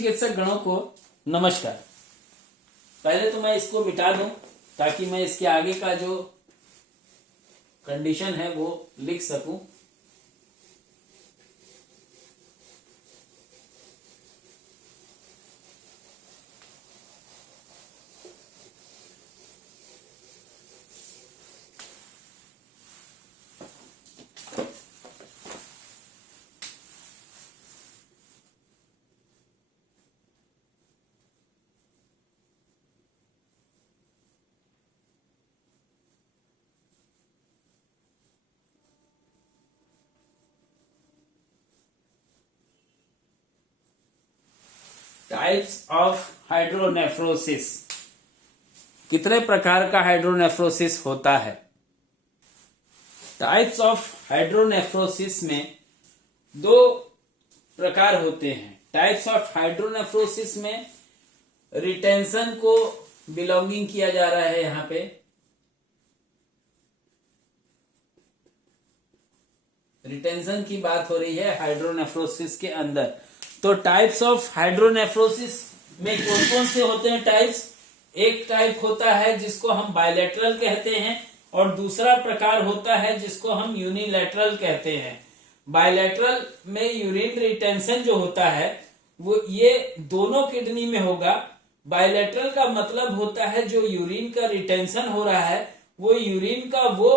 चिकित्सक गणों को नमस्कार। पहले तो मैं इसको मिटा दूं ताकि मैं इसके आगे का जो कंडीशन है वो लिख सकूं। Types of hydronephrosis. कितने प्रकार का हाइड्रोनेफ्रोसिस होता है? टाइप्स ऑफ हाइड्रोनेफ्रोसिस में दो प्रकार होते हैं। टाइप्स ऑफ हाइड्रोनेफ्रोसिस में रिटेंशन को बिलोंगिंग किया जा रहा है। यहां पे रिटेंशन की बात हो रही है हाइड्रोनेफ्रोसिस के अंदर। तो टाइप्स ऑफ हाइड्रोनेफ्रोसिस में कौन कौन से होते हैं टाइप्स? एक टाइप होता है जिसको हम बायलैटरल कहते हैं और दूसरा प्रकार होता है जिसको हम यूनिलैटरल कहते हैं। बायलैटरल में यूरिन रिटेंशन जो होता है वो ये दोनों किडनी में होगा। बायलैटरल का मतलब होता है जो यूरिन का रिटेंशन हो रहा है वो यूरिन का वो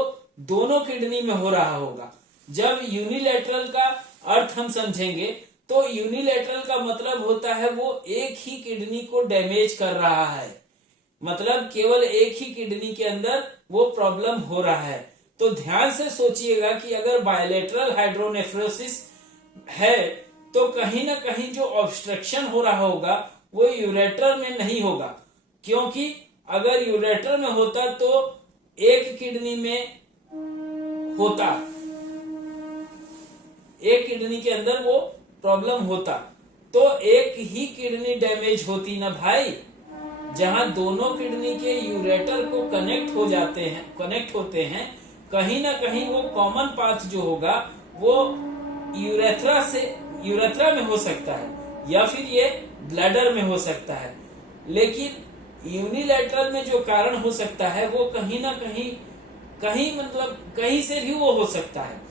दोनों किडनी में हो रहा होगा। जब यूनिलैटरल का अर्थ हम समझेंगे तो यूनिलैटरल का मतलब होता है वो एक ही किडनी को डैमेज कर रहा है, मतलब केवल एक ही किडनी के अंदर वो प्रॉब्लम हो रहा है। तो ध्यान से सोचिएगा कि अगर बायलैटरल हाइड्रोनेफ्रोसिस है तो कहीं ना कहीं जो ऑब्स्ट्रक्शन हो रहा होगा वो यूरेटर में नहीं होगा, क्योंकि अगर यूरेटर में होता तो एक किडनी में होता, एक किडनी के अंदर वो प्रॉब्लम होता तो एक ही किडनी डैमेज होती ना भाई। जहां दोनों किडनी के यूरेटर को कनेक्ट होते हैं कहीं ना कहीं वो कॉमन पाथ जो होगा वो यूरेथ्रा में हो सकता है या फिर ये ब्लैडर में हो सकता है। लेकिन यूनिलैटरल में जो कारण हो सकता है वो कहीं ना कहीं मतलब कहीं से भी वो हो सकता है,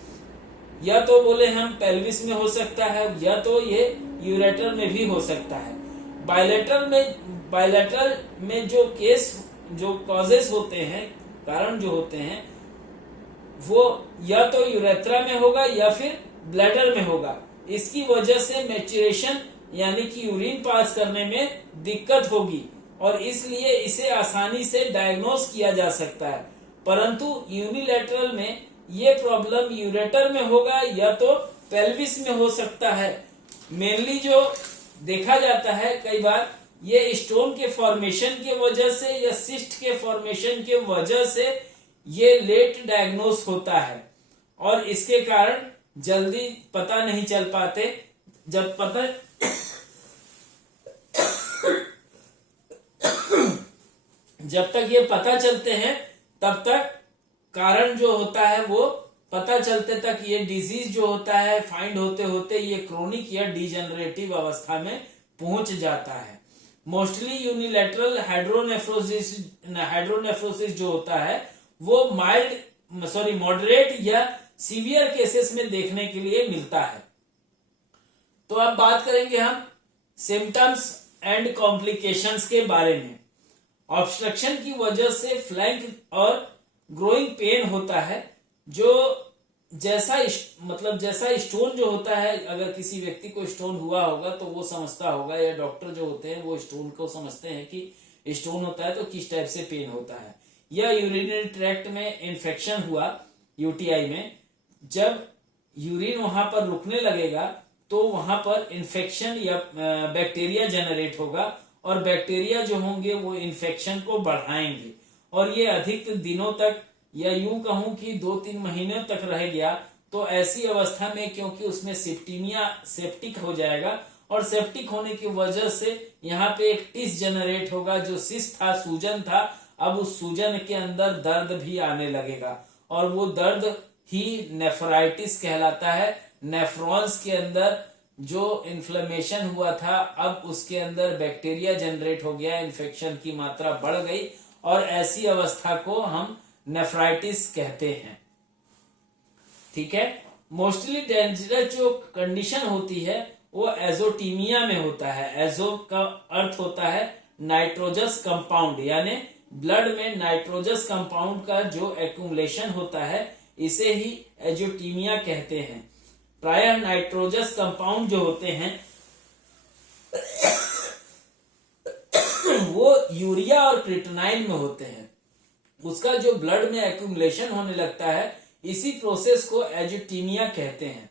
या तो बोले हम पेल्विस में हो सकता है या तो ये यूरेटर में भी हो सकता है। बायलैटरल में जो कॉजेस होते हैं, कारण जो होते हैं वो या तो यूरेथ्रा में होगा या फिर ब्लैडर में होगा। इसकी वजह से मैच्योरेशन यानी कि यूरिन पास करने में दिक्कत होगी और इसलिए इसे आसानी से डायग्नोस किया जा सकता है। परंतु यूनिलैटरल में ये प्रॉब्लम यूरेटर में होगा या तो पेल्विस में हो सकता है। मेनली जो देखा जाता है कई बार ये स्टोन के फॉर्मेशन के वजह से या सिस्ट के फॉर्मेशन के वजह से ये लेट डायग्नोस होता है और इसके कारण जल्दी पता नहीं चल पाते। जब तक ये पता चलते हैं तब तक कारण जो होता है वो पता चलते तक ये डिजीज जो होता है फाइंड होते होते ये क्रोनिक या डिजेनरेटिव अवस्था में पहुंच जाता है। मोस्टली यूनिलैटरल हाइड्रोनेफ्रोसिस जो होता है वो मॉडरेट या सीवियर केसेस में देखने के लिए मिलता है। तो अब बात करेंगे हम सिम्टम्स एंड कॉम्प्लिकेशंस के बारे में। ऑब्स्ट्रक्शन की वजह से फ्लैंक और ग्रोइंग पेन होता है, जो जैसा स्टोन जो होता है, अगर किसी व्यक्ति को स्टोन हुआ होगा तो वो समझता होगा या डॉक्टर जो होते हैं वो स्टोन को समझते हैं कि स्टोन होता है तो किस टाइप से पेन होता है। या यूरिनरी ट्रैक्ट में इन्फेक्शन हुआ यूटीआई में, जब यूरिन वहां पर रुकने लगेगा तो वहां पर इन्फेक्शन या बैक्टीरिया जनरेट होगा और बैक्टीरिया जो होंगे वो इन्फेक्शन को बढ़ाएंगे और ये अधिक दिनों तक या यूं कहूं कि 2-3 महीनों तक रह गया तो ऐसी अवस्था में क्योंकि उसमें सेप्टिक हो जाएगा और सेप्टिक होने की वजह से यहाँ पे एक टिश जनरेट होगा। जो सिस्ट था, सूजन था, अब उस सूजन के अंदर दर्द भी आने लगेगा और वो दर्द ही नेफ्राइटिस कहलाता है। नेफ्रॉन्स के अंदर जो इन्फ्लेमेशन हुआ था अब उसके अंदर बैक्टीरिया जनरेट हो गया, इन्फेक्शन की मात्रा बढ़ गई और ऐसी अवस्था को हम नेफ्राइटिस कहते हैं। ठीक है। मोस्टली डेंजरस जो कंडीशन होती है वो एजोटीमिया में होता है। एजो का अर्थ होता है नाइट्रोजस कंपाउंड, यानी ब्लड में नाइट्रोजस कंपाउंड का जो एक्यूमुलेशन होता है इसे ही एजोटीमिया कहते हैं। प्रायः नाइट्रोजस कंपाउंड जो होते हैं वो यूरिया और क्रिएटिनाइन में होते हैं। उसका जो ब्लड में एक्यूमुलेशन होने लगता है इसी प्रोसेस को एजोटीमिया कहते हैं।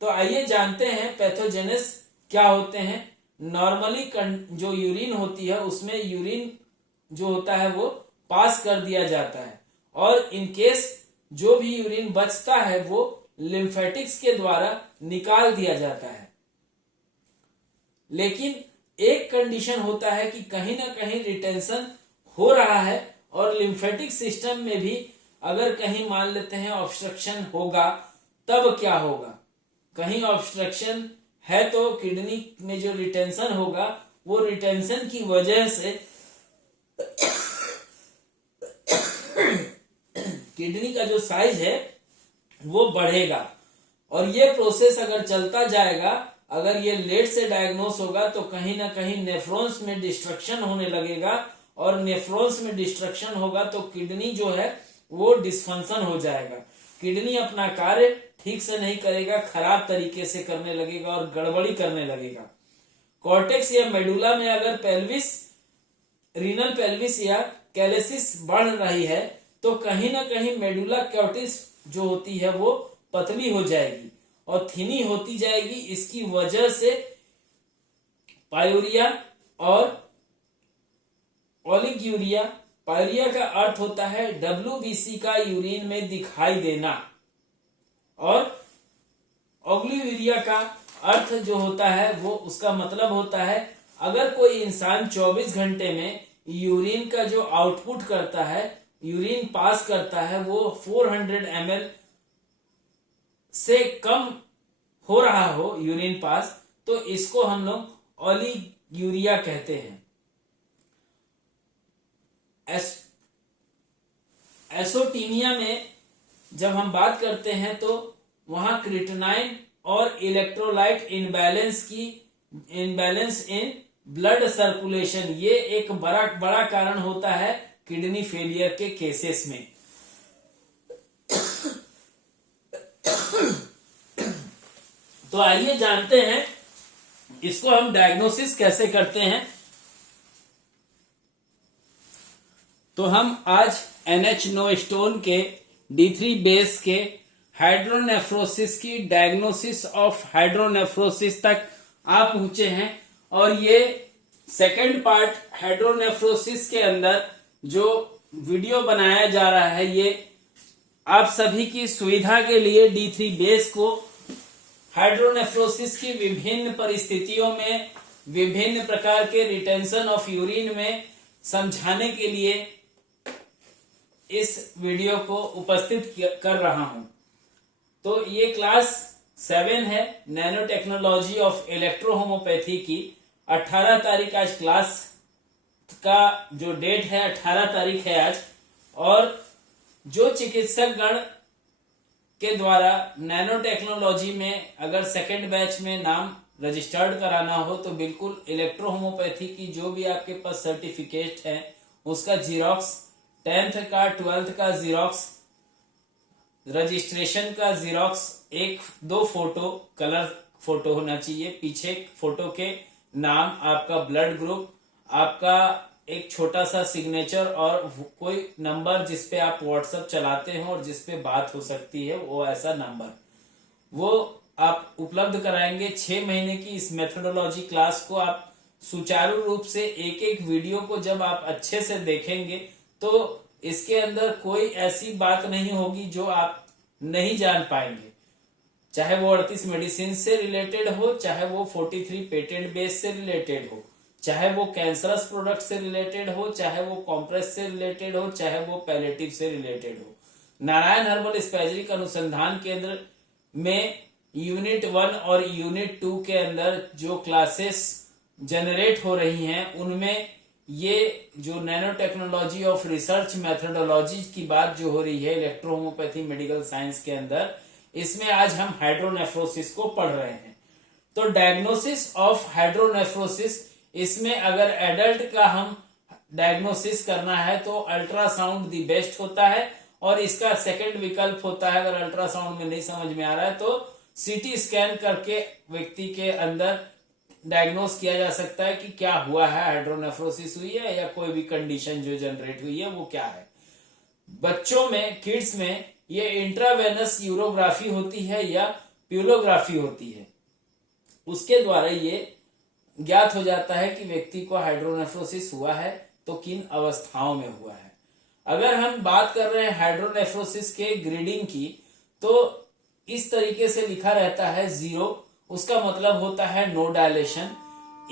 तो आइए जानते हैं पैथोजेनेस क्या होते हैं। नॉर्मली जो यूरिन होती है उसमें यूरिन जो होता है वो पास कर दिया जाता है और इन केस जो भी यूरिन बचता है वो लिम्फेटिक्स के द्वारा निकाल दिया जाता है। लेकिन एक कंडीशन होता है कि कहीं ना कहीं रिटेंशन हो रहा है और लिम्फेटिक सिस्टम में भी अगर कहीं मान लेते हैं ऑब्स्ट्रक्शन होगा तब क्या होगा। कहीं ऑब्स्ट्रक्शन है तो किडनी में जो रिटेंशन होगा वो रिटेंशन की वजह से किडनी का जो साइज है वो बढ़ेगा और ये प्रोसेस अगर चलता जाएगा, अगर ये लेट से डायग्नोस होगा तो कहीं ना कहीं नेफ्रॉन्स में डिस्ट्रक्शन होने लगेगा और नेफ्रॉन्स में डिस्ट्रक्शन होगा तो किडनी जो है वो डिस्फंक्शन हो जाएगा। किडनी अपना कार्य ठीक से नहीं करेगा, खराब तरीके से करने लगेगा और गड़बड़ी करने लगेगा। कॉर्टेक्स या मेडुला में अगर पेल्विस, रीनल पेल्विस या कैलेसिस बढ़ रही है तो कहीं ना कहीं मेडुला कॉर्टिस जो होती है वो पतली हो जाएगी और थिनी होती जाएगी। इसकी वजह से पायूरिया और ओलिग्यूरिया, पायूरिया का अर्थ होता है WBC का यूरिन में दिखाई देना और ओलिग्यूरिया का अर्थ जो होता है वो उसका मतलब होता है अगर कोई इंसान 24 घंटे में यूरिन का जो आउटपुट करता है, यूरिन पास करता है, वो 400 ml से कम हो रहा हो यूरिन पास, तो इसको हम लोग ओलिग्यूरिया कहते हैं। एसोटीमिया में जब हम बात करते हैं तो वहां क्रिएटिनाइन और electrolyte imbalance in blood circulation ये एक बड़ा कारण होता है किडनी फेलियर के केसेस में। तो आइए जानते हैं इसको हम डायग्नोसिस कैसे करते हैं। तो हम आज NH-NO के D3 बेस के हाइड्रोनेफ्रोसिस की डायग्नोसिस ऑफ हाइड्रोनेफ्रोसिस तक आप पहुंचे हैं और ये सेकंड पार्ट हाइड्रोनेफ्रोसिस के अंदर जो वीडियो बनाया जा रहा है ये आप सभी की सुविधा के लिए D3 बेस को हाइड्रोनेफ्रोसिस की विभिन्न परिस्थितियों में, विभिन्न प्रकार के रिटेंशन ऑफ यूरिन में समझाने के लिए इस वीडियो को उपस्थित कर रहा हूं। तो ये क्लास 7 है नैनो टेक्नोलॉजी ऑफ इलेक्ट्रोहोमोपैथी की। 18 तारीख आज क्लास का जो डेट है 18 तारीख है आज। और जो चिकित्सक गण के द्वारा नैनो टेक्नोलॉजी में अगर सेकेंड बैच में नाम रजिस्टर्ड कराना हो तो बिल्कुल इलेक्ट्रोहोमोपैथी की जो भी आपके पास सर्टिफिकेट है उसका जीरोक्स, 10th का 12th का जीरोक्स, रजिस्ट्रेशन का जीरोक्स, 1-2 फोटो, कलर फोटो होना चाहिए, पीछे फोटो के नाम, आपका ब्लड ग्रुप, आपका एक छोटा सा सिग्नेचर और कोई नंबर जिसपे आप व्हाट्सएप चलाते हो और जिसपे बात हो सकती है वो ऐसा नंबर वो आप उपलब्ध कराएंगे। 6 महीने की इस मेथोडोलॉजी क्लास को आप सुचारू रूप से एक एक वीडियो को जब आप अच्छे से देखेंगे तो इसके अंदर कोई ऐसी बात नहीं होगी जो आप नहीं जान पाएंगे, चाहे वो 38 मेडिसिन से रिलेटेड हो, चाहे वो 43 पेटेंट बेस से रिलेटेड हो, चाहे वो कैंसरस प्रोडक्ट से रिलेटेड हो, चाहे वो कॉम्प्रेस से रिलेटेड हो, चाहे वो पैलेटिव से रिलेटेड हो। नारायण हर्बल स्पैजरिक अनुसंधान केंद्र में यूनिट 1 और यूनिट 2 के अंदर जो क्लासेस जनरेट हो रही हैं उनमें ये जो nano technology of research methodology की बात जो हो रही है इलेक्ट्रो होम्योपैथी मेडिकल साइंस के अंदर, इसमें आज हम हाइड्रोनेफ्रोसिस को पढ़ रहे हैं। तो डायग्नोसिस ऑफ हाइड्रोनेफ्रोसिस, इसमें अगर एडल्ट का हम डायग्नोसिस करना है तो अल्ट्रासाउंड दी बेस्ट होता है, और इसका सेकंड विकल्प होता है अगर अल्ट्रासाउंड में नहीं समझ में आ रहा है तो सीटी स्कैन करके व्यक्ति के अंदर डायग्नोस किया जा सकता है कि क्या हुआ है, हाइड्रोनेफ्रोसिस हुई है या कोई भी कंडीशन जो जनरेट हुई है वो क्या है। बच्चों में, किड्स में ये इंट्रावेनस यूरोग्राफी होती है या प्यूलोग्राफी होती है, उसके द्वारा ये ज्ञात हो जाता है कि व्यक्ति को हाइड्रोनेफ्रोसिस हुआ है तो किन अवस्थाओं में हुआ है। अगर हम बात कर रहे हैं हाइड्रोनेफ्रोसिस के ग्रेडिंग की, तो इस तरीके से लिखा रहता है 0, उसका मतलब होता है नो डायलेशन।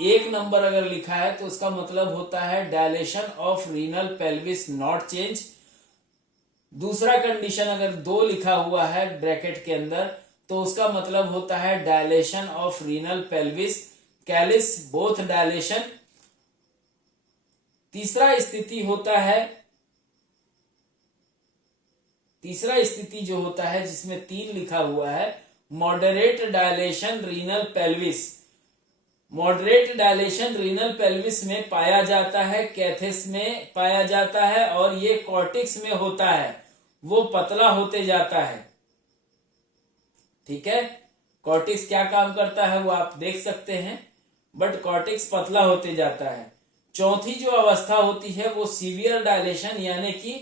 1 नंबर अगर लिखा है तो उसका मतलब होता है dilation of renal pelvis not change. दूसरा कंडीशन अगर 2 लिखा हुआ है ब्रैकेट के अंदर तो उसका मतलब होता है dilation of renal pelvis Kallis both dilation. तीसरा स्थिति जो होता है जिसमें 3 लिखा हुआ है, moderate dilation renal pelvis. Moderate dilation renal pelvis में पाया जाता है, कैथेस में पाया जाता है और ये कॉर्टिक्स में होता है, वो पतला होते जाता है। ठीक है, कॉर्टिक्स क्या काम करता है वो आप देख सकते हैं, बट कॉर्टिक्स पतला होते जाता है। चौथी जो अवस्था होती है वो सीवियर डायलेशन, यानी कि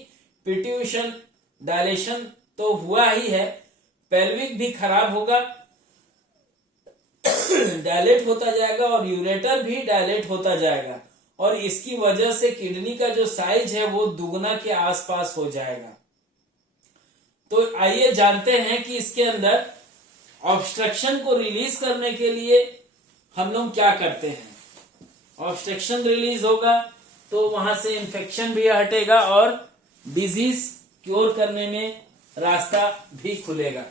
पिट्यूशन डायलेशन तो हुआ ही है, पेल्विक भी खराब होगा, डायलेट होता जाएगा और यूरेटर भी डायलेट होता जाएगा, और इसकी वजह से किडनी का जो साइज है वो दुगना के आसपास हो जाएगा। तो आइए जानते हैं कि इसके अंदर ऑब्स्ट्रक्शन को रिलीज करने के लिए हम लोग क्या करते हैं। ऑब्स्ट्रक्शन रिलीज होगा तो वहां से इंफेक्शन भी हटेगा और डिजीज क्योर करने में रास्ता भी खुलेगा।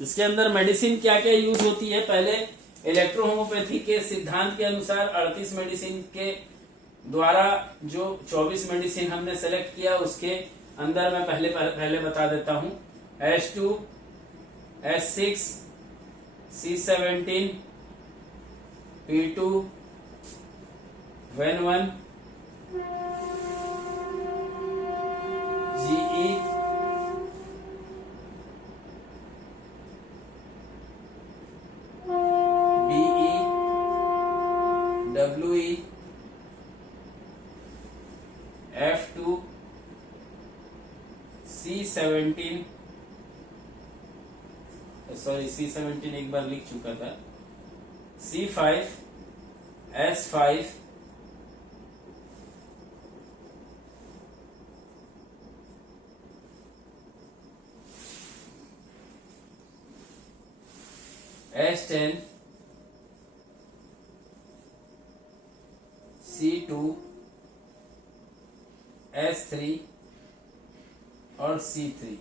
इसके अंदर मेडिसिन क्या क्या यूज होती है, पहले इलेक्ट्रो होम्योपैथी के सिद्धांत के अनुसार 38 मेडिसिन के द्वारा जो 24 मेडिसिन हमने सेलेक्ट किया उसके अंदर मैं पहले बता देता हूं। H2, H6, C17, P2, Ven1, GE, BE, WE, F2, C17, sorry C17 एक बार लिख चुका था, C5, S5, S10, C2, S3 और C3,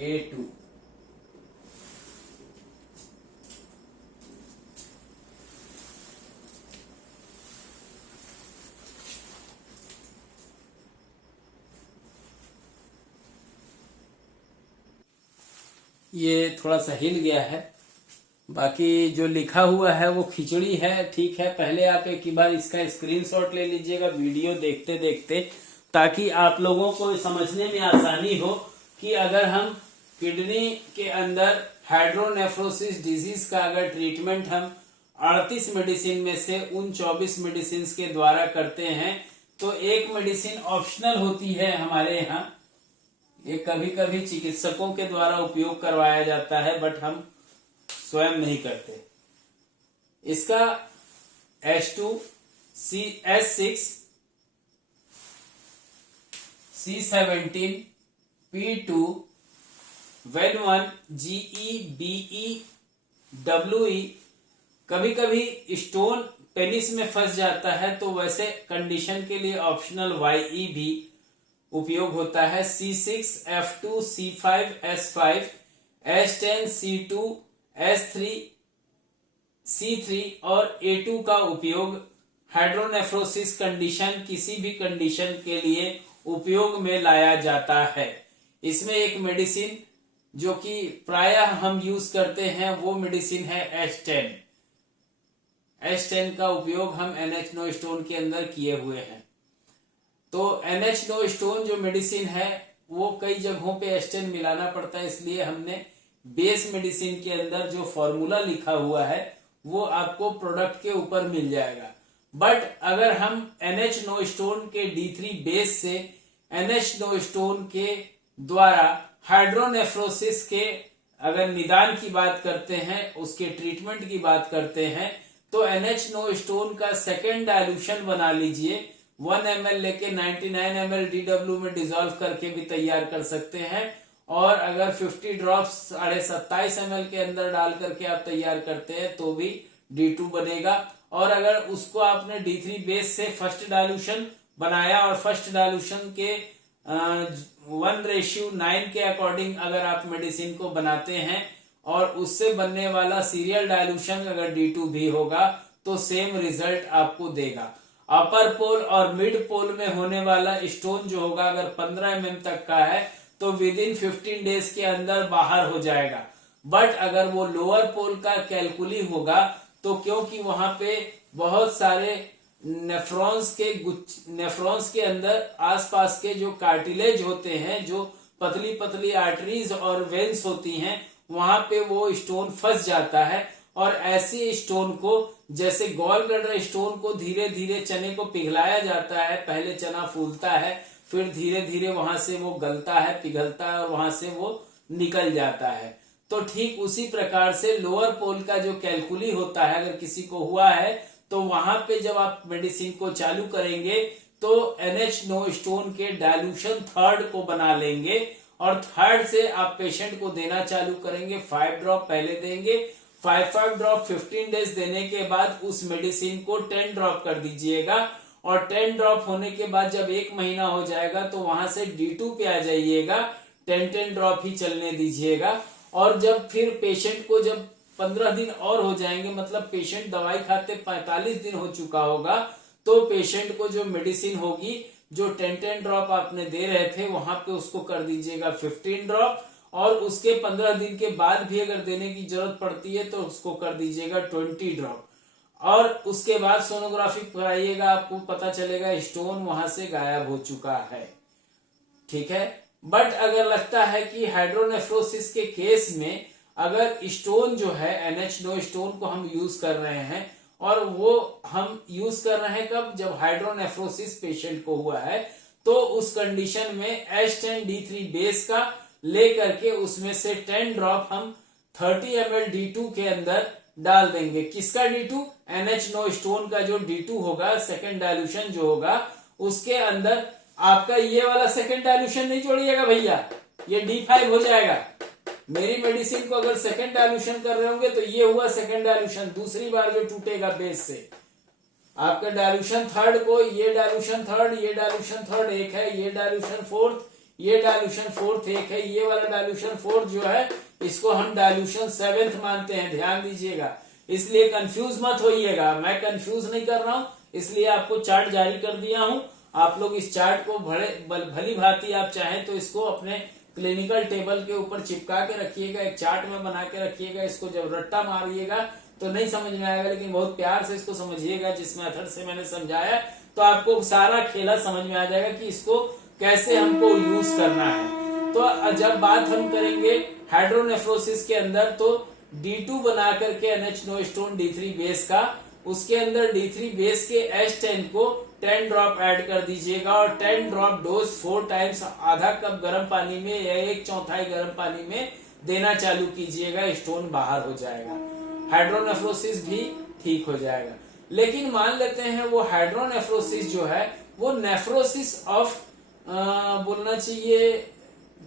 A2। ये थोड़ा सा हिल गया है, बाकी जो लिखा हुआ है वो खिचड़ी है। ठीक है, पहले आप एक बार इसका स्क्रीनशॉट ले लीजिएगा वीडियो देखते देखते, ताकि आप लोगों को समझने में आसानी हो कि अगर हम किडनी के अंदर हाइड्रोनेफ्रोसिस डिजीज का अगर ट्रीटमेंट हम 38 मेडिसिन में से उन 24 मेडिसिन के द्वारा करते हैं तो एक मेडिसिन ऑप्शनल होती है हमारे यहाँ, ये कभी कभी चिकित्सकों के द्वारा उपयोग करवाया जाता है बट हम स्वयं नहीं करते। इसका H2, S6, C17, P2, Ven1, GE, BE, WE। कभी कभी स्टोन पेनिस में फंस जाता है, तो वैसे कंडीशन के लिए ऑप्शनल YE भी उपयोग होता है। C6, F2, C5, S5, S10, C2, S3, C3 और A2 का उपयोग हाइड्रोनेफ्रोसिस कंडीशन, किसी भी कंडीशन के लिए उपयोग में लाया जाता है। इसमें एक मेडिसिन जो कि प्रायः हम यूज करते हैं वो मेडिसिन है S10। S10 का उपयोग हम NH नो स्टोन के अंदर किए हुए हैं। तो NH नो स्टोन जो मेडिसिन है वो कई जगहों पे S10 मिलाना पड़ता है, इसलिए हमने बेस मेडिसिन के अंदर जो फॉर्मूला लिखा हुआ है वो आपको प्रोडक्ट के ऊपर मिल जाएगा। बट अगर हम NH नो स्टोन के D3 बेस से NH नो स्टोन के द्वारा हाइड्रोनेफ्रोसिस के अगर निदान की बात करते हैं, उसके ट्रीटमेंट की बात करते हैं, तो NH नो स्टोन का सेकेंड डायल्यूशन बना लीजिए। 1 ml लेके 99 ml DW में डिजोल्व करके भी तैयार कर सकते हैं, और अगर 50 ड्रॉप्स 27.5 ml के अंदर डाल करके आप तैयार करते हैं तो भी D2 बनेगा। और अगर उसको आपने D3 बेस से फर्स्ट डायल्यूशन बनाया और फर्स्ट डायल्यूशन के 1:9 के अकॉर्डिंग अगर आप मेडिसिन को बनाते हैं और उससे बनने वाला सीरियल डायल्यूशन अगर D2 भी होगा तो सेम रिजल्ट आपको देगा। अपर पोल और मिड पोल में होने वाला स्टोन जो होगा अगर 15 mm तक का है तो विद इन 15 डेज के अंदर बाहर हो जाएगा। बट अगर वो लोअर पोल का कैलकुली होगा तो क्योंकि वहां पे बहुत सारे नेफ्रॉन्स के अंदर आसपास के जो कार्टिलेज होते हैं, जो पतली पतली आर्टरीज और वेन्स होती हैं, वहां पे वो स्टोन फंस जाता है। और ऐसी स्टोन को, जैसे गॉल ब्लैडर स्टोन को धीरे धीरे चने को पिघलाया जाता है, पहले चना फूलता है, फिर धीरे धीरे वहां से वो गलता है, पिघलता है और वहां से वो निकल जाता है। तो ठीक उसी प्रकार से लोअर पोल का जो कैलकुली होता है, अगर किसी को हुआ है तो वहां पे जब आप मेडिसिन को चालू करेंगे तो NH नो स्टोन के डायल्यूशन थर्ड को बना लेंगे और थर्ड से आप पेशेंट को देना चालू करेंगे। 5 ड्रॉप पहले देंगे, 5 ड्रॉप 15 डेज देने के बाद उस मेडिसिन को 10 ड्रॉप कर दीजिएगा, और 10 ड्रॉप होने के बाद जब 1 महीना हो जाएगा तो वहां से D2 पे आ जाइएगा, 10 ड्रॉप ही चलने दीजिएगा। और जब फिर पेशेंट को जब 15 दिन और हो जाएंगे, मतलब पेशेंट दवाई खाते 45 दिन हो चुका होगा, तो पेशेंट को जो मेडिसिन होगी, जो 10 ड्रॉप आपने दे रहे थे वहां पे उसको कर दीजिएगा 15 ड्रॉप, और उसके 15 दिन के बाद भी अगर देने की जरूरत पड़ती है तो उसको कर दीजिएगा 20 ड्रॉप। और उसके बाद सोनोग्राफी कराइएगा, आपको पता चलेगा स्टोन वहां से गायब हो चुका है। ठीक है। बट अगर लगता है कि हाइड्रोनेफ्रोसिस के केस में अगर स्टोन जो है NH नो स्टोन को हम यूज कर रहे हैं, और वो हम यूज कर रहे हैं कब, जब हाइड्रोनेफ्रोसिस पेशेंट को हुआ है, तो उस कंडीशन में S10 D3 बेस का लेकर के उसमें से 10 ड्रॉप हम 30 ml D2 के अंदर डाल देंगे। किसका D2? NH नो स्टोन का जो D2 होगा, सेकेंड डायल्यूशन जो होगा, उसके अंदर आपका ये वाला सेकेंड डायल्यूशन नहीं जोड़िएगा भैया, ये D5 हो जाएगा। मेरी मेडिसिन को अगर सेकेंड डायल्यूशन कर रहे होंगे तो ये हुआ सेकेंड डायल्यूशन, दूसरी बार जो टूटेगा बेस से। आपका डायल्यूशन थर्ड को, ये डायल्यूशन थर्ड, ये डायल्यूशन थर्ड एक है, ये डायल्यूशन फोर्थ, ये डायल्यूशन फोर्थ एक है, ये वाला डायल्यूशन फोर्थ जो है इसको हम डायल्यूशन 7th मानते हैं, ध्यान दीजिएगा। इसलिए कंफ्यूज मत होइएगा, मैं कंफ्यूज नहीं कर रहा हूं, इसलिए आपको चार्ट जारी कर दिया हूं। आप लोग इस चार्ट को भली भांति आप चाहें तो इसको अपने क्लिनिकल टेबल के ऊपर चिपका के रखिएगा, एक चार्ट में बना के रखिएगा। इसको जब रट्टा मारिएगा तो नहीं समझ में आएगा, लेकिन बहुत प्यार से इसको समझिएगा। जिस मेथड से मैंने समझाया तो आपको सारा खेला समझ में आ जाएगा कि इसको कैसे हमको यूज करना है। तो जब बात हम करेंगे हाइड्रोनेफ्रोसिस के अंदर, तो D2 बना करके NH no stone D3 base का, उसके अंदर D3 बेस के S10 को 10 ड्रॉप ऐड कर दीजिएगा, और 10 ड्रॉप डोज 4 टाइम्स आधा कप गर्म पानी में या 1/4 गर्म पानी में देना चालू कीजिएगा। स्टोन बाहर हो जाएगा, हाइड्रोनेफ्रोसिस भी ठीक हो जाएगा। लेकिन मान लेते हैं वो हाइड्रोनेफ्रोसिस जो है वो नेफ्रोसिस ऑफ बोलना चाहिए,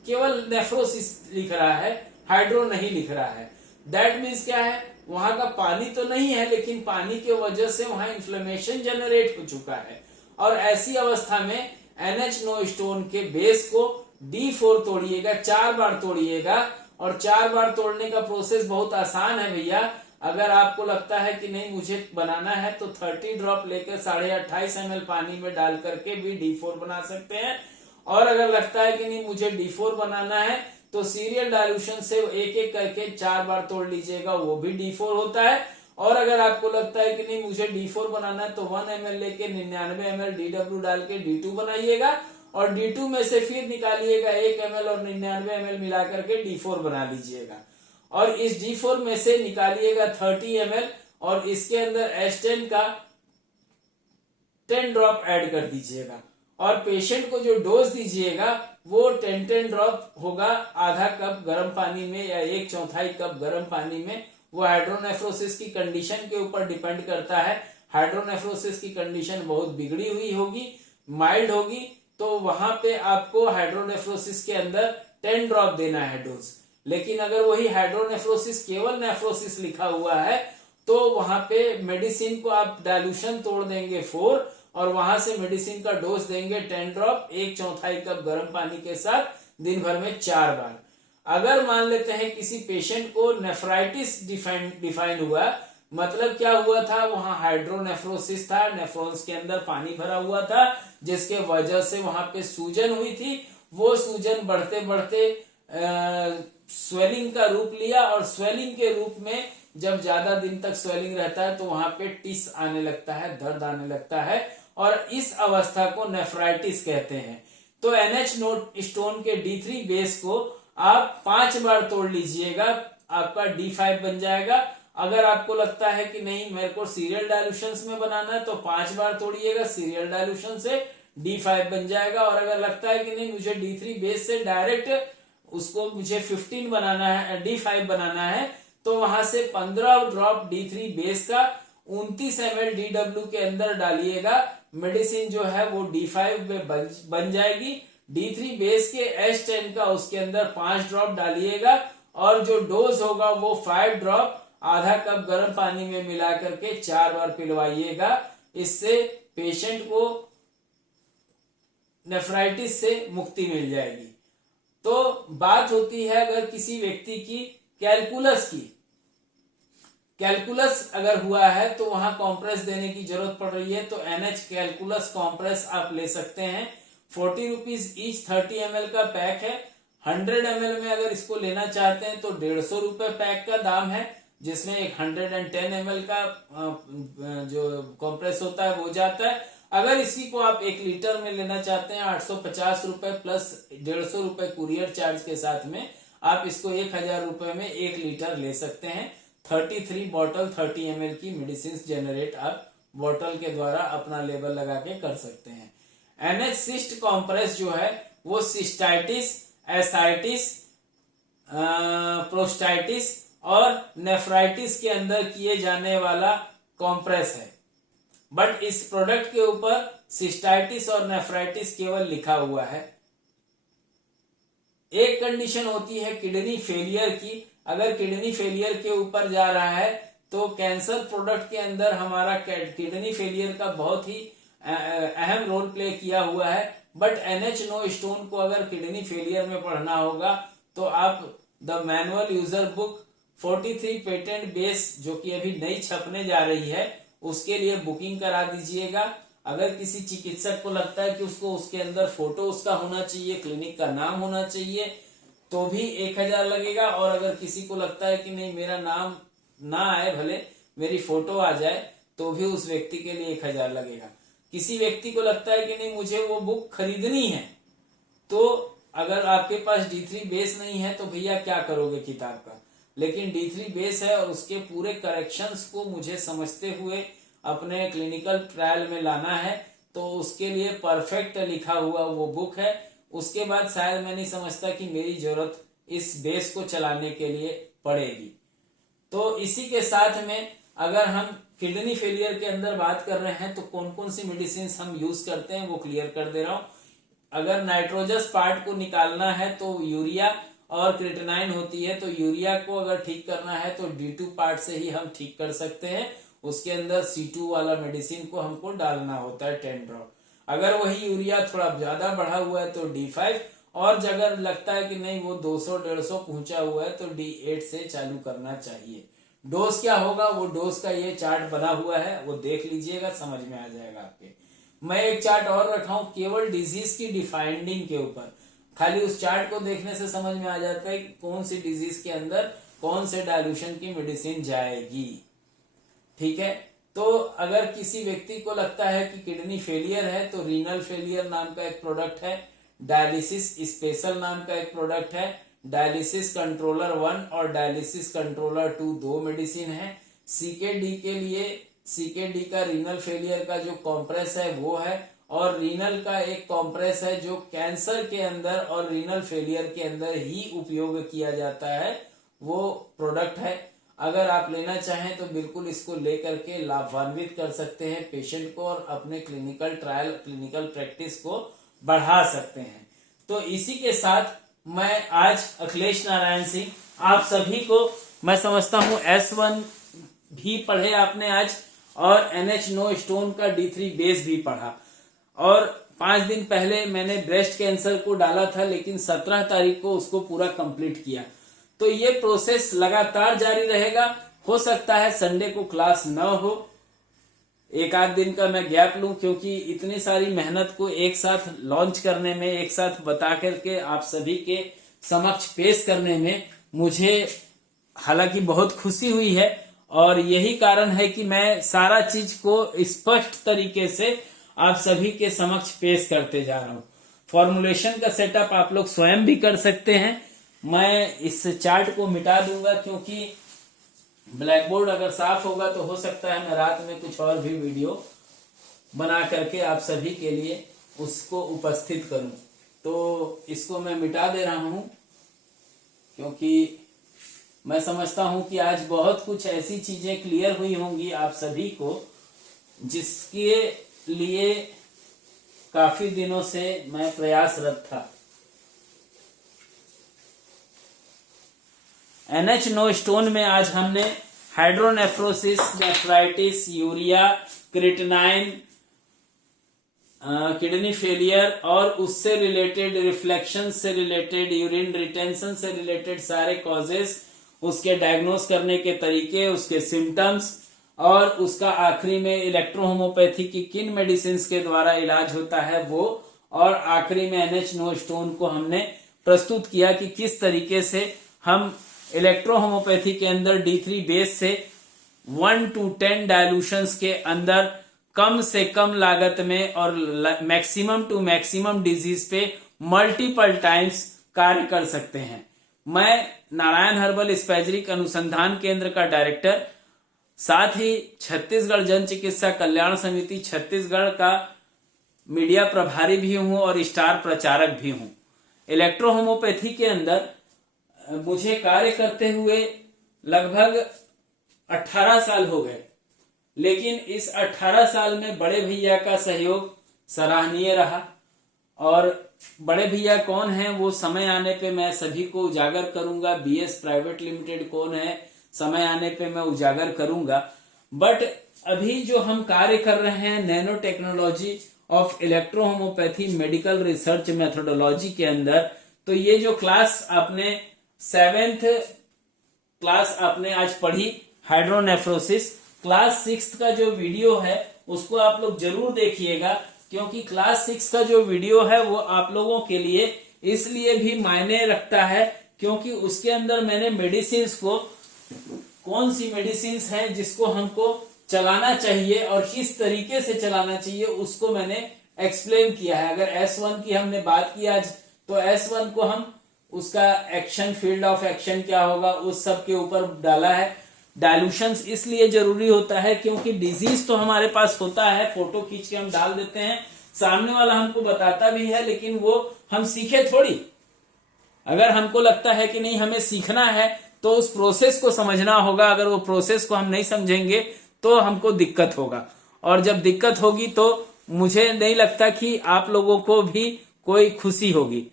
केवल नेफ्रोसिस लिख रहा है, हाइड्रो नहीं लिख रहा है। दैट मीन्स क्या है, वहां का पानी तो नहीं है, लेकिन पानी के वजह से वहां इन्फ्लेमेशन जनरेट हो चुका है। और ऐसी अवस्था में NH2 स्टोन के बेस को D4 तोड़िएगा, 4 बार तोड़िएगा। और 4 बार तोड़ने का प्रोसेस बहुत आसान है भैया। अगर आपको लगता है कि नहीं मुझे बनाना है तो 30 ड्रॉप लेकर 28.5 ml पानी में डाल करके भी D4 बना सकते हैं। और अगर लगता है कि नहीं मुझे D4 बनाना है तो सीरियल डाइल्यूशन से एक एक करके 4 बार तोड़ लीजिएगा, वो भी D4 होता है। और अगर आपको लगता है कि नहीं मुझे D4 बनाना है तो 1 ml लेके 99 ml DW डाल के D2 बनाइएगा, और D2 में से फिर निकालिएगा 1 ml और 99 ml मिला करके D4 बना लीजिएगा। और इस D4 में से निकालिएगा 30 ml और इसके अंदर H10 का 10 ड्रॉप ऐड कर दीजिएगा। और पेशेंट को जो डोज दीजिएगा वो 10 ड्रॉप होगा आधा कप गर्म पानी में या 1/4 कप गर्म पानी में। वो हाइड्रोनेफ्रोसिस की कंडीशन के ऊपर डिपेंड करता है। हाइड्रोनेफ्रोसिस की कंडीशन बहुत बिगड़ी हुई होगी, माइल्ड होगी, तो वहां पे आपको हाइड्रोनेफ्रोसिस के अंदर 10 ड्रॉप देना है डोज। लेकिन अगर वही हाइड्रोनेफ्रोसिस केवल नेफ्रोसिस लिखा हुआ है तो वहां पे मेडिसिन को आप डाइल्यूशन तोड़ देंगे 4 और वहां से मेडिसिन का डोज देंगे 10 ड्रॉप 1/4 कप गर्म पानी के साथ दिन भर में 4 बार। अगर मान लेते हैं किसी पेशेंट को नेफ्राइटिस डिफाइन हुआ, मतलब क्या हुआ था, वहां हाइड्रोनेफ्रोसिस था, नेफ्रॉन्स के अंदर पानी भरा हुआ था जिसके वजह से वहां पे सूजन हुई थी। वो सूजन बढ़ते बढ़ते स्वेलिंग का रूप लिया और स्वेलिंग के रूप में जब ज्यादा दिन तक स्वेलिंग रहता है तो वहां पे टिस आने लगता है, दर्द आने लगता है, और इस अवस्था को नेफ्राइटिस कहते हैं। तो NH स्टोन के D3 बेस को आप 5 बार तोड़ लीजिएगा, आपका D5 बन जाएगा। अगर आपको लगता है कि नहीं मेरे को सीरियल डाइल्यूशन में बनाना है तो 5 बार तोड़िएगा, सीरियल डाइल्यूशन से D5 बन जाएगा। और अगर लगता है कि नहीं मुझे D3 बेस से डायरेक्ट उसको मुझे 15 बनाना है, D5 बनाना है, तो वहां से 15 ड्रॉप D3 बेस का 29 ml DW के अंदर डालिएगा। मेडिसिन जो है वो D5 में बन जाएगी। D3 बेस के H10 का उसके अंदर 5 ड्रॉप डालिएगा और जो डोज होगा वो 5 ड्रॉप आधा कप गर्म पानी में मिला करके 4 बार पिलवाइएगा। इससे पेशेंट को नेफ्राइटिस से मुक्ति मिल जाएगी। तो बात होती है अगर किसी व्यक्ति की कैलकुलस अगर हुआ है तो वहां कॉम्प्रेस देने की जरूरत पड़ रही है तो NH कैलकुलस कॉम्प्रेस आप ले सकते हैं। 40 रुपीज ईच 30 ml का पैक है। 100 ml में अगर इसको लेना चाहते हैं तो 150 रुपए पैक का दाम है, जिसमें एक 110 ml का जो कॉम्प्रेस होता है वो जाता है। अगर इसी को आप 1 लीटर में लेना चाहते हैं 850 रुपए प्लस 150 रुपए कुरियर चार्ज के साथ में आप इसको 1000 रुपए में 1 लीटर ले सकते हैं। 33 बॉटल 30 ml की मेडिसिन जनरेट आप बॉटल के द्वारा अपना लेबल लगा के कर सकते हैं। NH सिस्ट कॉम्प्रेस जो है वो सिस्टाइटिस, एसाइटिस, प्रोस्टाइटिस और नेफ्राइटिस के अंदर किए जाने वाला कॉम्प्रेस है। बट इस प्रोडक्ट के ऊपर सिस्टाइटिस और नेफ्राइटिस केवल लिखा हुआ है। एक कंडीशन होती है किडनी फेलियर की। अगर किडनी फेलियर के ऊपर जा रहा है तो कैंसर प्रोडक्ट के अंदर हमारा किडनी फेलियर का बहुत ही अहम रोल प्ले किया हुआ है। बट NH स्टोन को अगर किडनी फेलियर में पढ़ना होगा तो आप the manual user book 43 patent base जो कि अभी नई छपने जा रही है उसके लिए बुकिंग करा दीजिएगा। अगर किसी चिकित्सक को लगता है कि उसको उसके अंदर फोटो उसका होना चाहिए, क्लिनिक का नाम होना चाहिए, तो भी 1000 लगेगा। और अगर किसी को लगता है कि नहीं मेरा नाम ना आए, भले मेरी फोटो आ जाए, तो भी उस व्यक्ति के लिए 1000 लगेगा। किसी व्यक्ति को लगता है कि नहीं मुझे वो बुक खरीदनी है, तो अगर आपके पास D3 बेस नहीं है तो भैया क्या करोगे किताब का, लेकिन D3 बेस है और उसके पूरे करेक्शंस को मुझे समझते हुए अपने क्लिनिकल ट्रायल में लाना है, तो उसके लिए परफेक्ट लिखा हुआ वो बुक है। उसके बाद शायद मैं नहीं समझता कि मेरी जरूरत इस बेस को चलाने के लिए पड़ेगी। तो इसी के साथ में अगर हम किडनी फेलियर के अंदर बात कर रहे हैं तो कौन कौन सी मेडिसिन हम यूज करते हैं वो क्लियर कर दे रहा हूं। अगर नाइट्रोजस पार्ट को निकालना है तो यूरिया और क्रिएटिनाइन होती है। तो यूरिया को अगर ठीक करना है तो D2 पार्ट से ही हम ठीक कर सकते हैं। उसके अंदर C2 वाला मेडिसिन को हमको डालना होता है 10 ड्रॉप। अगर वही यूरिया थोड़ा ज्यादा बढ़ा हुआ है तो D5, और अगर लगता है कि नहीं वो 200-150 पहुंचा हुआ है तो D8 से चालू करना चाहिए। डोज क्या होगा, वो डोज का ये चार्ट बना हुआ है, वो देख लीजिएगा, समझ में आ जाएगा आपके। मैं एक चार्ट और रखा हूं केवल डिजीज की डिफाइंडिंग के ऊपर। खाली उस चार्ट को देखने से समझ में आ जाता है कि कौन सी डिजीज के अंदर कौन से डायल्यूशन की मेडिसिन जाएगी। ठीक है, तो अगर किसी व्यक्ति को लगता है कि किडनी फेलियर है तो रीनल फेलियर नाम का एक प्रोडक्ट है, डायलिसिस स्पेशल नाम का एक प्रोडक्ट है, डायलिसिस कंट्रोलर 1 और डायलिसिस कंट्रोलर 2 दो मेडिसिन है। सीकेडी के लिए सीकेडी का रीनल फेलियर का जो कॉम्प्रेस है वो है, और रीनल का एक कॉम्प्रेस है जो कैंसर के अंदर और रीनल फेलियर के अंदर ही उपयोग किया जाता है, वो प्रोडक्ट है। अगर आप लेना चाहें तो बिल्कुल इसको लेकर के लाभान्वित कर सकते हैं पेशेंट को और अपने क्लिनिकल ट्रायल क्लिनिकल प्रैक्टिस को बढ़ा सकते हैं। तो इसी के साथ मैं आज अखिलेश नारायण सिंह आप सभी को, मैं समझता हूं S1 भी पढ़े आपने आज, और NH नो स्टोन का D3 बेस भी पढ़ा, और 5 दिन पहले मैंने ब्रेस्ट कैंसर को डाला था लेकिन 17 तारीख को उसको पूरा कंप्लीट किया। तो ये प्रोसेस लगातार जारी रहेगा। हो सकता है संडे को क्लास न हो, एक आध दिन का मैं गैप लूं, क्योंकि इतनी सारी मेहनत को एक साथ लॉन्च करने में, एक साथ बता करके आप सभी के समक्ष पेश करने में मुझे हालांकि बहुत खुशी हुई है, और यही कारण है कि मैं सारा चीज को स्पष्ट तरीके से आप सभी के समक्ष पेश करते जा रहा हूं। फॉर्मुलेशन का सेटअप आप लोग स्वयं भी कर सकते हैं। मैं इस चार्ट को मिटा दूंगा, क्योंकि ब्लैक बोर्ड अगर साफ होगा तो हो सकता है मैं रात में कुछ और भी वीडियो बना करके आप सभी के लिए उसको उपस्थित करूं। तो इसको मैं मिटा दे रहा हूं, क्योंकि मैं समझता हूं कि आज बहुत कुछ ऐसी चीजें क्लियर हुई होंगी आप सभी को, जिसके लिए काफी दिनों से मैं प्रयासरत था। NH नो स्टोन में आज हमने hydronephrosis, nephritis, urea, creatinine, kidney failure और उससे रिलेटेड रिफ्लेक्शन से रिलेटेड, यूरिन रिटेंशन से रिलेटेड सारे कॉजेस, उसके डायग्नोस करने के तरीके, उसके सिम्टम्स, और उसका आखिरी में इलेक्ट्रोहोमोपैथी की किन मेडिसिन के द्वारा इलाज होता है वो, और आखिरी में NH नो स्टोन को हमने प्रस्तुत किया कि किस तरीके से हम इलेक्ट्रोहोमोपैथी के अंदर D3 बेस से 1 to 10 डायल्यूशंस के अंदर कम से कम लागत में और मैक्सिमम टू मैक्सिमम डिजीज पे मल्टीपल टाइम्स कार्य कर सकते हैं। मैं नारायण हर्बल स्पैजरिक अनुसंधान केंद्र का डायरेक्टर, साथ ही छत्तीसगढ़ जन चिकित्सा कल्याण समिति छत्तीसगढ़ का मीडिया प्रभारी भी हूं और स्टार प्रचारक भी हूं। इलेक्ट्रोहोमोपैथी के अंदर मुझे कार्य करते हुए लगभग 18 साल हो गए, लेकिन इस 18 साल में बड़े भैया का सहयोग सराहनीय रहा, और बड़े भैया कौन हैं वो समय आने पे मैं सभी को उजागर करूंगा। BS प्राइवेट लिमिटेड कौन है समय आने पे मैं उजागर करूंगा। बट अभी जो हम कार्य कर रहे हैं nano technology of electrohomeopathy medical research methodology के अंदर, तो ये जो क्लास आपने 7th क्लास आपने आज पढ़ी हाइड्रोनेफ्रोसिस, क्लास 6 का जो वीडियो है उसको आप लोग जरूर देखिएगा, क्योंकि क्लास 6 का जो वीडियो है वो आप लोगों के लिए इसलिए भी मायने रखता है क्योंकि उसके अंदर मैंने मेडिसिन को, कौन सी मेडिसिन है जिसको हमको चलाना चाहिए और किस तरीके से चलाना चाहिए उसको मैंने एक्सप्लेन किया है। अगर S1 की हमने बात की आज, तो S1 को हम उसका एक्शन, फील्ड ऑफ एक्शन क्या होगा उस सब के ऊपर डाला है। डायल्यूशंस इसलिए जरूरी होता है क्योंकि डिजीज तो हमारे पास होता है, फोटो खींच के हम डाल देते हैं, सामने वाला हमको बताता भी है, लेकिन वो हम सीखे थोड़ी। अगर हमको लगता है कि नहीं हमें सीखना है तो उस प्रोसेस को समझना होगा। अगर वो प्रोसेस को हम नहीं समझेंगे तो हमको दिक्कत होगा, और जब दिक्कत होगी तो मुझे नहीं लगता कि आप लोगों को भी कोई खुशी होगी।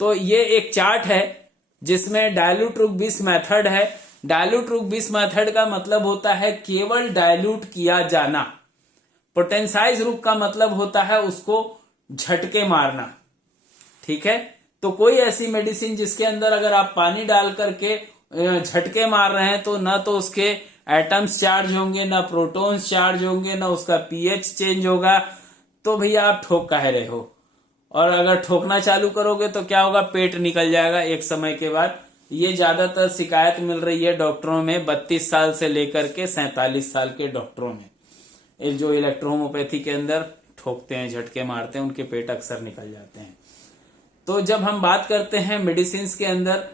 तो ये एक चार्ट है जिसमें डायल्यूट रूप बिस मेथड है। डायल्यूट रूप बिस मेथड का मतलब होता है केवल डायल्यूट किया जाना। पोटेंसाइज रूप का मतलब होता है उसको झटके मारना। ठीक है, तो कोई ऐसी मेडिसिन जिसके अंदर अगर आप पानी डाल करके झटके मार रहे हैं तो ना तो उसके एटम्स चार्ज होंगे, ना प्रोटॉन्स चार्ज होंगे, ना उसका पीएच चेंज होगा, तो भैया आप ठोक काहे रहे हो। और अगर ठोकना चालू करोगे तो क्या होगा, पेट निकल जाएगा एक समय के बाद। ये ज्यादातर शिकायत मिल रही है डॉक्टरों में 32 साल से लेकर के 47 साल के डॉक्टरों में। ये जो इलेक्ट्रोहोमोपैथी के अंदर ठोकते हैं, झटके मारते हैं, उनके पेट अक्सर निकल जाते हैं। तो जब हम बात करते हैं मेडिसिन के अंदर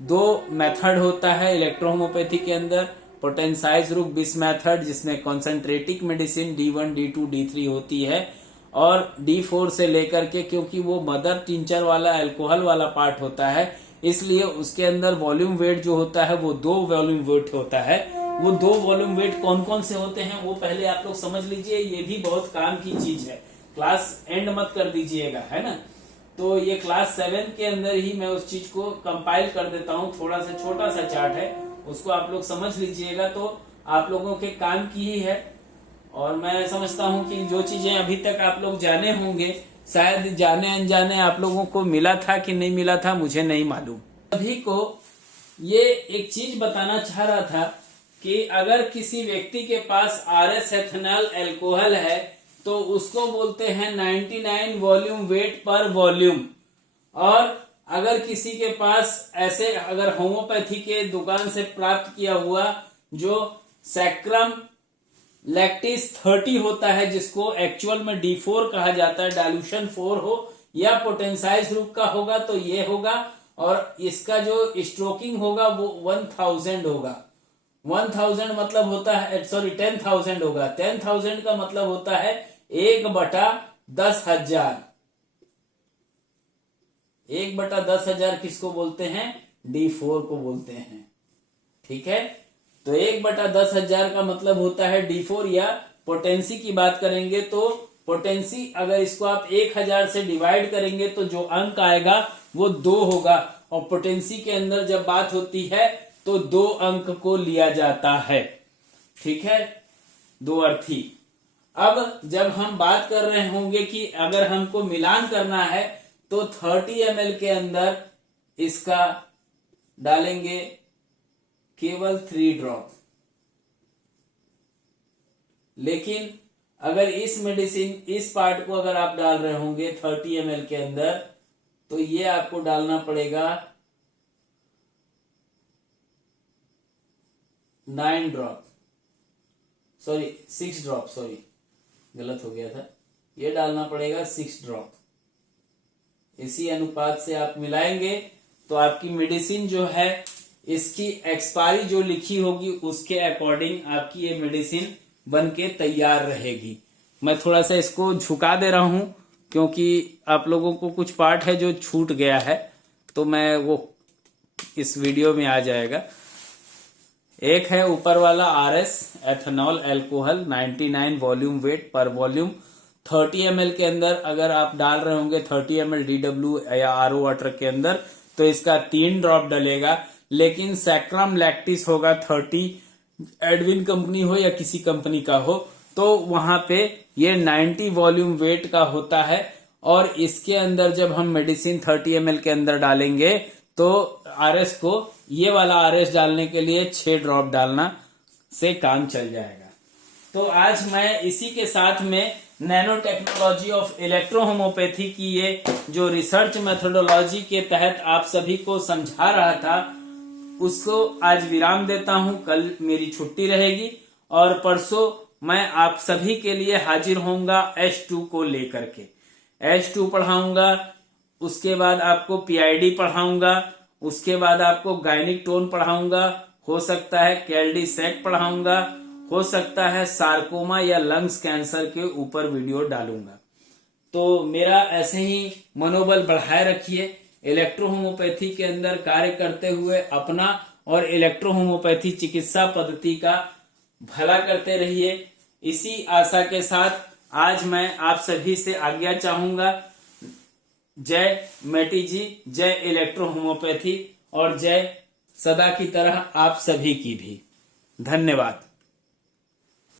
दो मेथड होता है इलेक्ट्रोहोमोपैथी के अंदर। पोटेंसाइज रूप बिस मेथड जिसमें कॉन्सेंट्रेटिक मेडिसिन D1, D2, D3 होती है, और D4 से लेकर के, क्योंकि वो मदर टिंचर वाला अल्कोहल वाला पार्ट होता है, इसलिए उसके अंदर वॉल्यूम वेट जो होता है वो 2 वॉल्यूम वेट होता है। वो 2 वॉल्यूम वेट कौन कौन से होते हैं वो पहले आप लोग समझ लीजिए, ये भी बहुत काम की चीज है, क्लास एंड मत कर दीजिएगा, है ना। तो ये क्लास 7 के अंदर ही मैं उस चीज को कंपाइल कर देता हूँ, थोड़ा सा छोटा सा चार्ट है, उसको आप लोग समझ लीजिएगा तो आप लोगों के काम की ही है। और मैं समझता हूँ कि जो चीजें अभी तक आप लोग जाने होंगे, शायद जाने अनजाने आप लोगों को मिला था कि नहीं मिला था, मुझे नहीं मालूम। सभी को ये एक चीज बताना चाह रहा था कि अगर किसी व्यक्ति के पास RS एथेनॉल अल्कोहल है तो उसको बोलते हैं 99 वॉल्यूम वेट पर वॉल्यूम। और अगर किसी के पास ऐसे अगर होम्योपैथी के दुकान से प्राप्त किया हुआ जो सैक्रम लैक्टिस 30 होता है, जिसको एक्चुअल में D4 कहा जाता है, डायल्यूशन 4 हो या पोटेंसाइज रूप का होगा तो ये होगा, और इसका जो स्ट्रोकिंग होगा वो 1000 होगा। 1000 मतलब होता है, सॉरी 10,000 होगा। 10,000 का मतलब होता है 1/10,000। 1/10,000 किसको बोलते हैं, D4 को बोलते हैं। ठीक है, तो 1/10,000 का मतलब होता है D4। या पोटेंसी की बात करेंगे तो पोटेंसी अगर इसको आप 1000 से डिवाइड करेंगे तो जो अंक आएगा वो 2 होगा। और पोटेंसी के अंदर जब बात होती है तो 2 अंक को लिया जाता है। ठीक है, 2 अर्थी। अब जब हम बात कर रहे होंगे कि अगर हमको मिलान करना है तो 30 ml के अंदर इसका डालेंगे केवल 3 ड्रॉप। लेकिन अगर इस मेडिसिन, इस पार्ट को अगर आप डाल रहे होंगे 30 ml के अंदर तो ये आपको डालना पड़ेगा 9 ड्रॉप, सॉरी 6 ड्रॉप, सॉरी गलत हो गया था, ये डालना पड़ेगा 6 ड्रॉप। इसी अनुपात से आप मिलाएंगे तो आपकी मेडिसिन जो है, इसकी एक्सपायरी जो लिखी होगी उसके अकॉर्डिंग आपकी ये मेडिसिन बन के तैयार रहेगी। मैं थोड़ा सा इसको झुका दे रहा हूं क्योंकि आप लोगों को कुछ पार्ट है जो छूट गया है, तो मैं वो इस वीडियो में आ जाएगा। एक है ऊपर वाला RS ethanol alcohol 99 volume weight पर वॉल्यूम। 30 ml के अंदर अगर आप डाल रहे होंगे 30 ml DW या RO वाटर के अंदर तो इसका 3 ड्रॉप डलेगा। लेकिन सैक्रम लैक्टिस होगा 30, एडविन कंपनी हो या किसी कंपनी का हो, तो वहां पे ये 90 वॉल्यूम वेट का होता है। और इसके अंदर जब हम मेडिसिन 30 ml के अंदर डालेंगे तो RS को, ये वाला RS डालने के लिए 6 ड्रॉप डालना से काम चल जाएगा। तो आज मैं इसी के साथ में नैनो टेक्नोलॉजी ऑफ इलेक्ट्रोहोमोपैथी की ये जो रिसर्च मेथोडोलॉजी के तहत आप सभी को समझा रहा था उसको आज विराम देता हूं। कल मेरी छुट्टी रहेगी और परसों मैं आप सभी के लिए हाजिर होऊंगा H2 को लेकर के। H2 पढ़ाऊंगा, उसके बाद आपको PID पढ़ाऊंगा, उसके बाद आपको गायनिक टोन पढ़ाऊंगा, हो सकता है कैल्डी सेक पढ़ाऊंगा, हो सकता है सार्कोमा या लंग्स कैंसर के ऊपर वीडियो डालूंगा। तो मेरा ऐसे ही मनोबल बढ़ाए रखिए, इलेक्ट्रोहोमोपैथी के अंदर कार्य करते हुए अपना और इलेक्ट्रोहोमोपैथी चिकित्सा पद्धति का भला करते रहिए। इसी आशा के साथ आज मैं आप सभी से आज्ञा चाहूंगा। जय मैटी जी, जय इलेक्ट्रोहोमोपैथी और जय सदा की तरह आप सभी की भी। धन्यवाद।